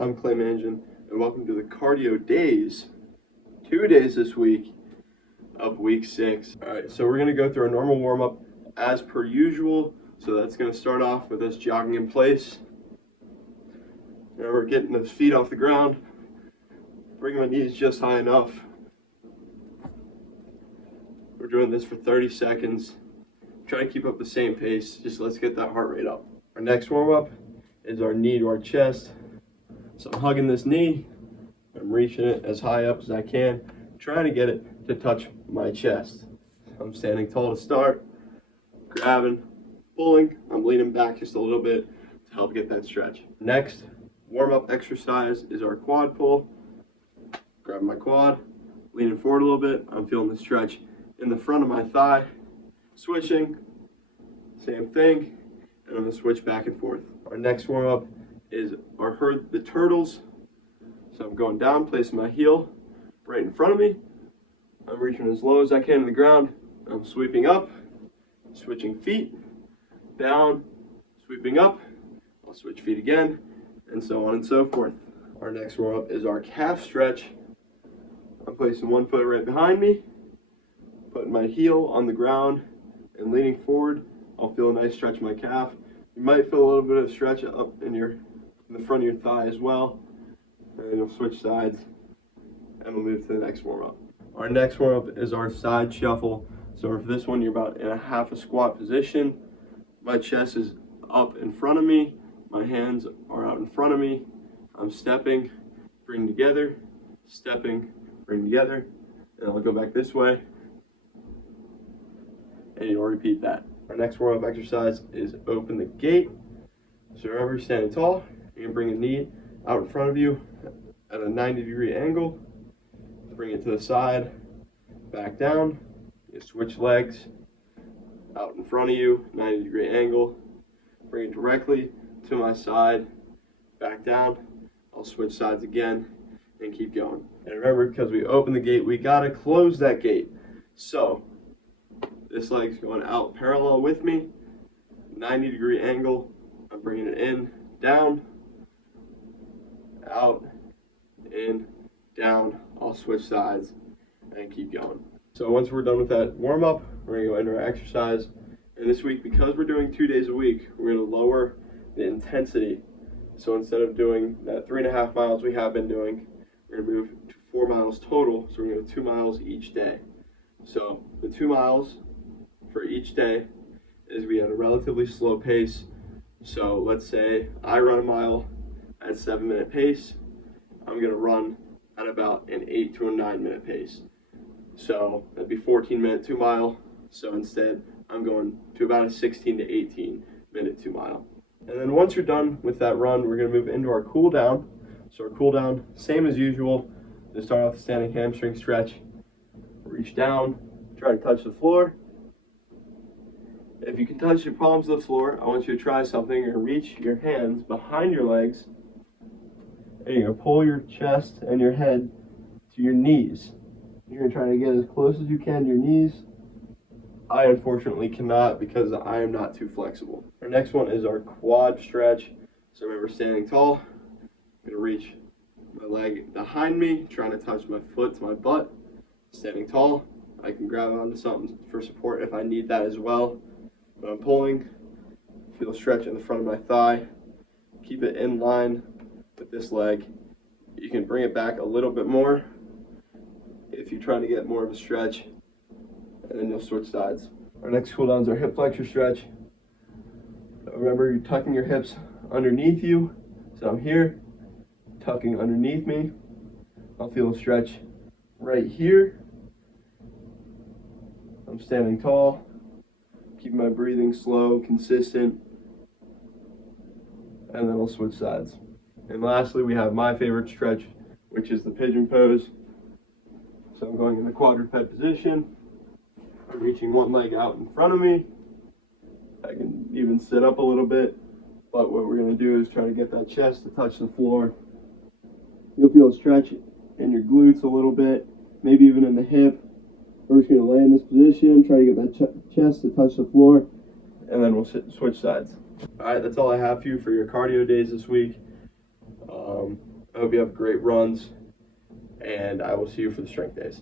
I'm Clay Mangin, and welcome to the cardio days. 2 days this week of week 6. All right, so we're going to go through a normal warm-up as per usual. So that's going to start off with us jogging in place. Now we're getting those feet off the ground, bringing my knees just high enough. We're doing this for 30 seconds. Try to keep up the same pace. Just let's get that heart rate up. Our next warm-up is our knee to our chest. So I'm hugging this knee. I'm reaching it as high up as I can, trying to get it to touch my chest. I'm standing tall to start, grabbing, pulling. I'm leaning back just a little bit to help get that stretch. Next warm-up exercise is our quad pull. Grab my quad, leaning forward a little bit. I'm feeling the stretch in the front of my thigh. Switching, same thing, and I'm going to switch back and forth. Our next warm-up is the turtles. So I'm going down, placing my heel right in front of me. I'm reaching as low as I can to the ground. I'm sweeping up, switching feet, down, sweeping up. I'll switch feet again, and so on and so forth. Our next warm-up is our calf stretch. I'm placing one foot right behind me, putting my heel on the ground and leaning forward. I'll feel a nice stretch in my calf. You might feel a little bit of stretch up in the front of your thigh as well. And then you'll switch sides and we'll move to the next warm-up. Our next warm-up is our side shuffle. So for this one, you're about in a half a squat position. My chest is up in front of me. My hands are out in front of me. I'm stepping, bring together, stepping, bring together. And I'll go back this way. And you'll repeat that. Our next warm-up exercise is open the gate. So remember, you're standing tall. You're gonna bring a knee out in front of you at a 90-degree angle. Bring it to the side, back down. You switch legs out in front of you, 90-degree angle. Bring it directly to my side, back down. I'll switch sides again and keep going. And remember, because we open the gate, we gotta close that gate. So this leg's going out parallel with me, 90-degree angle. I'm bringing it in, down, out, in, down. I'll switch sides and keep going. So once we're done with that warm-up, we're gonna go into our exercise. And this week, because we're doing 2 days a week, we're gonna lower the intensity. So instead of doing that 3.5 miles we have been doing, we're gonna move to 4 miles total. So we're gonna go 2 miles each day. So the 2 miles for each day is we at a relatively slow pace. So let's say I run a mile at 7-minute pace. I'm gonna run at about an 8 to a 9-minute pace. So that'd be 14-minute 2 mile. So instead, I'm going to about a 16 to 18-minute 2 mile. And then once you're done with that run, we're gonna move into our cool down. So our cool down, same as usual. Just start off the standing hamstring stretch. Reach down, try to touch the floor. If you can touch your palms to the floor, I want you to try something. You're gonna reach your hands behind your legs, and you're gonna pull your chest and your head to your knees. You're gonna try to get as close as you can to your knees. I unfortunately cannot because I am not too flexible. Our next one is our quad stretch. So remember, standing tall, I'm gonna reach my leg behind me, trying to touch my foot to my butt. Standing tall, I can grab onto something for support if I need that as well. When I'm pulling, feel a stretch in the front of my thigh. Keep it in line with this leg. You can bring it back a little bit more if you're trying to get more of a stretch, and then you'll switch sides. Our next cool down is our hip flexor stretch. Remember, you're tucking your hips underneath you. So I'm here, tucking underneath me. I'll feel a stretch right here. I'm standing tall, keeping my breathing slow, consistent, and then I'll switch sides. And lastly, we have my favorite stretch, which is the pigeon pose. So I'm going in the quadruped position. I'm reaching one leg out in front of me. I can even sit up a little bit, but what we're gonna do is try to get that chest to touch the floor. You'll feel a stretch in your glutes a little bit, maybe even in the hip. We're just gonna lay in this position, try to get that chest to touch the floor, and then we'll switch sides. All right, that's all I have for you for your cardio days this week. I hope you have great runs, and I will see you for the strength days.